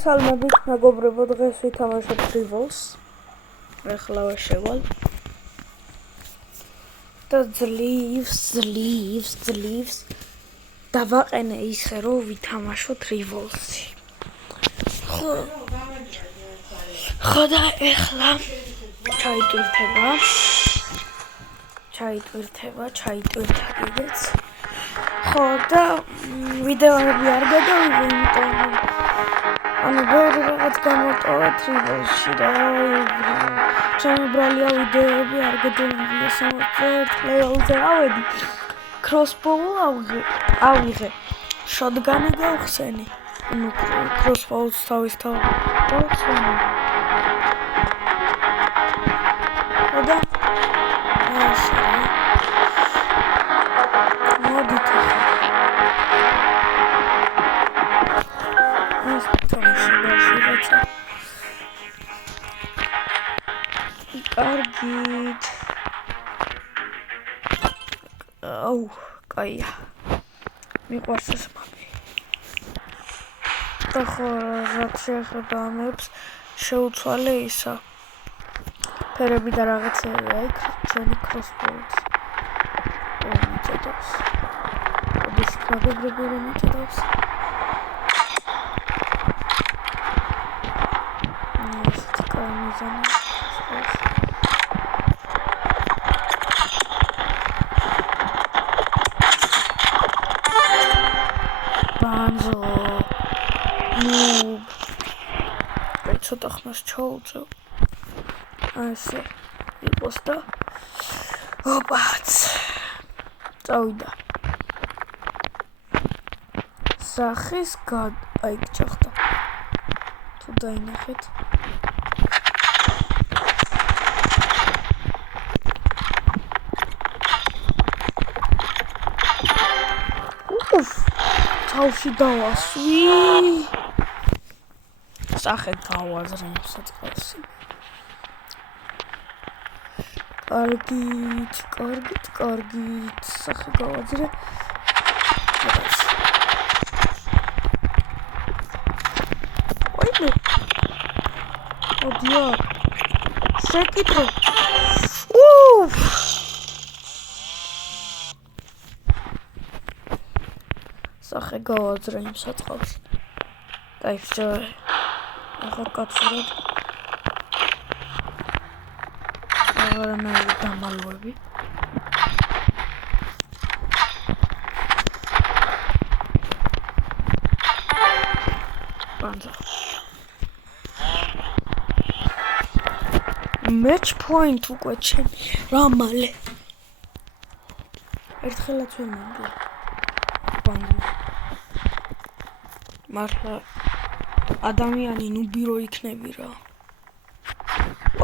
სალმებით მეგობრებო, დღეს ვითამაშოთ Rivals. ეხლა შევალ და ძლივს დავაყენე ისე რომ ვითამაშოთ Rivals-ი. ხო და ეხლა ჩაიტვირთება კიდეც. ხო და ვიდეოები არ გადავიღე, იმიტომ ანუ ბევრი რაღაც გამოტოვეთ Rivals-ში და ჩემი ბრალია ვიდეოები არ გადავიღე, 61 level-ზე ავედი. Crossbow ავიღე. Shotgun-ი გავხსენი. ანუ crossbow-ს თავისთავად გავხსენი. და კარგით. აუ, კაია. მიყვარს ეს მაპი. და ხო, რაც შეეხება ამებს, შეუცვალე ისა. ფერები და რაღაცები, აი, ჩვენი crossbow-ს. მიწოდავს. ის კაბებრები რომ მიწოდავს. ეს კამიზანი. Banzo. ცოტა ხმას ჩაუწევ. ასე იყოს და ოპაც წავიდა. სახის აი ჩახდა. თუ დაინახეთ. თავში დავასვი. სახე გავაზრე საწყალში. კარგით. სახე გავაზრე. ოიმე. ოდია. შეკითხო. სახე გავაზრე იმ საწყალში. დაიხჯავე. ახლა კაცურად. აღარანაირი დამალვები. ბანძა. Match point უკვე ჩემი რა მალე. ერთხელაც ვერ მომგლა. ბანძა. მართლა ადამიანი ნუბი რო იქნები რა.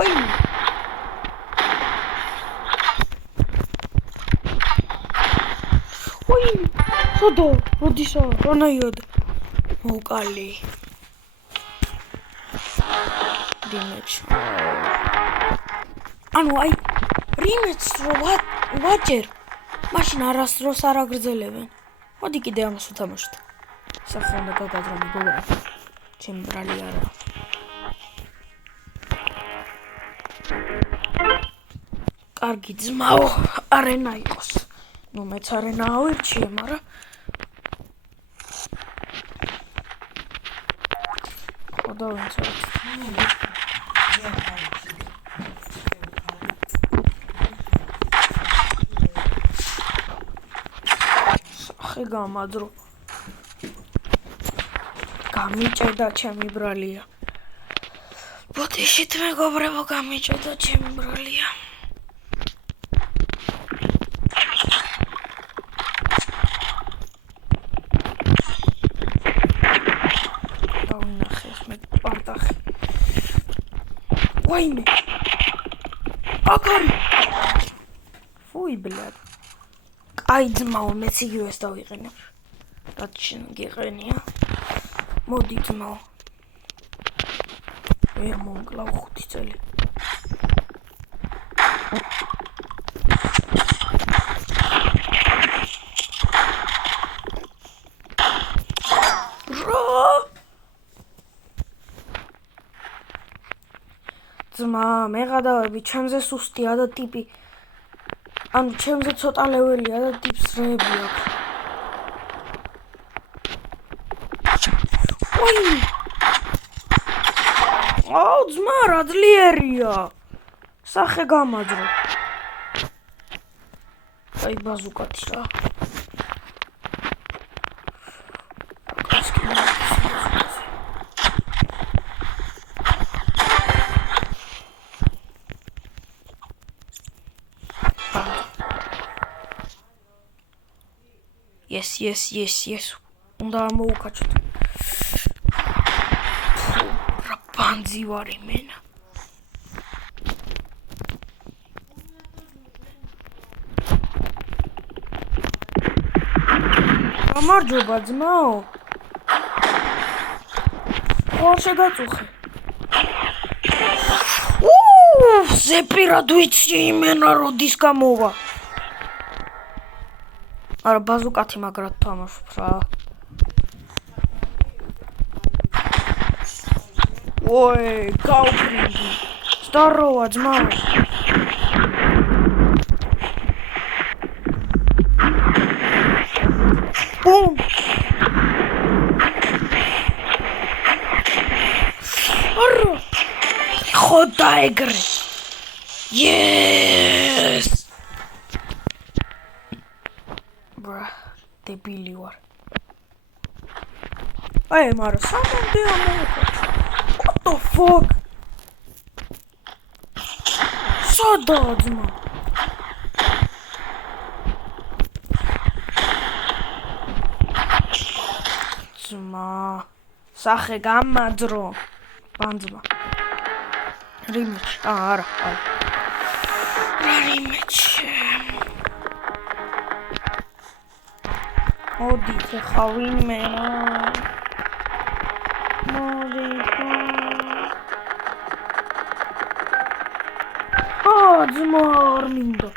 ოიმე. სოდო, როდისა, რანაირად მოვკალი. Rematch. ანუ აი rematch რო ვაჭერ. მაშინ არასდროს არ აგრძელებენ. მოდი კიდე ამას ვთამაშოთ. სახე უნდა გავგადრო მეგობრებო. ჩემი ბრალი არა. კარგი ძმაო, არენა იყოს. ნუ მეც არენა ავირჩიე, მაგრამ ხოდა ვინცოთ. სახე გამადრო. გამიჭედა ჩემი ბრალია. ბოდიშით მეგობრებო, გამიჭედა ჩემი ბრალია. დავინახეს მე პარტახი. ვაიმე. აკარი. ფუი ბლად. აი ძმაო, მეც იგივეს დავიყენებ. რაც შენ გიყენია. მოდი ძმაო. მომკლავ 5 წელი. ძმა, მე გადავები, ჩემზე სუსტია და ტიპი. ანუ ჩემზე ცოტა ლეველია და ტიპს რები აქვს. ოი! აუ, ძმა, რა ძლიერია. სახე გამაძრო. აი ბაზუკათი რა. Yes. უნდა მოუკაჩოთ. რა ბანძი ვარ იმენა. გამარჯობა ძმაო. ხარ შეგაწუხე. ზეპირად ვიცი იმენა როდის გამოვა. არა ბაზუკათი მაგრად თამაშობ რა. ой, გაუბრინდი. Здорово, ძმა. ბუმ. არო. ხოდა ეგრე. Yes. Bra, დებილი ვარ. აი, მაგრამ სამამდე ამოვიკეთე. What the fuck? სადაა ძმა? ძმა, სახე გამაძრო. ბანძმა. რიმეჩი. არა. რა რიმეჩი? მოდით ხა ვინმე რა. მოდით. ძმა არ მინდა.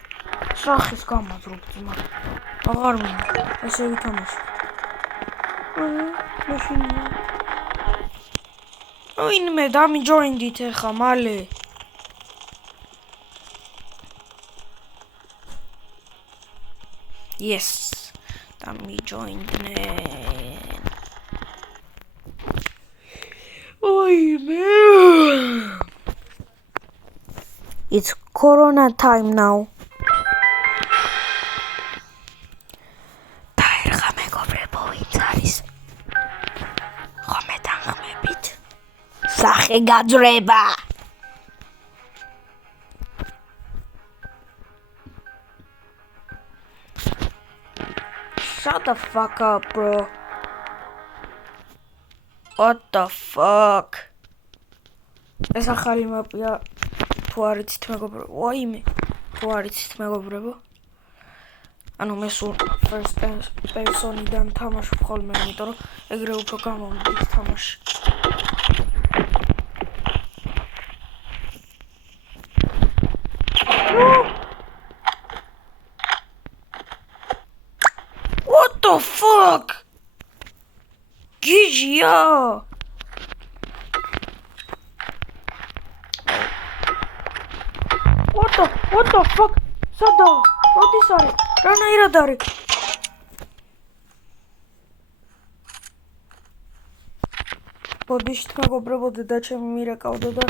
სახეს გამაძრობ ძმა. აღარ მინდა. ესე ვითამაშო. მაშინ. ვინმე დამიჯოინდით ხა მალე. Yes. დამიჯოინდნენ. Ой, man. It's Corona time now. დაერღა მეგობრებო, ვინც არის? ხომე თანხმებით. სახე გაძრება. Shut the fuck up, bro. What the fuck? ეს ახალი მაპია. თუ არ იცით მეგობრებო, ვაიმე, თუ არ იცით მეგობრებო. ანუ მე სულ first person-იდან თამაშობ ხოლმე, იმიტომ რომ ეგრე უფრო გამომდის თამაში. What the fuck? გიჟია. What the fuck? სადა? როდის არის? რანაირად არის? ბოდიშთ მეგობრებო, დედა ჩემი მირეკავდა და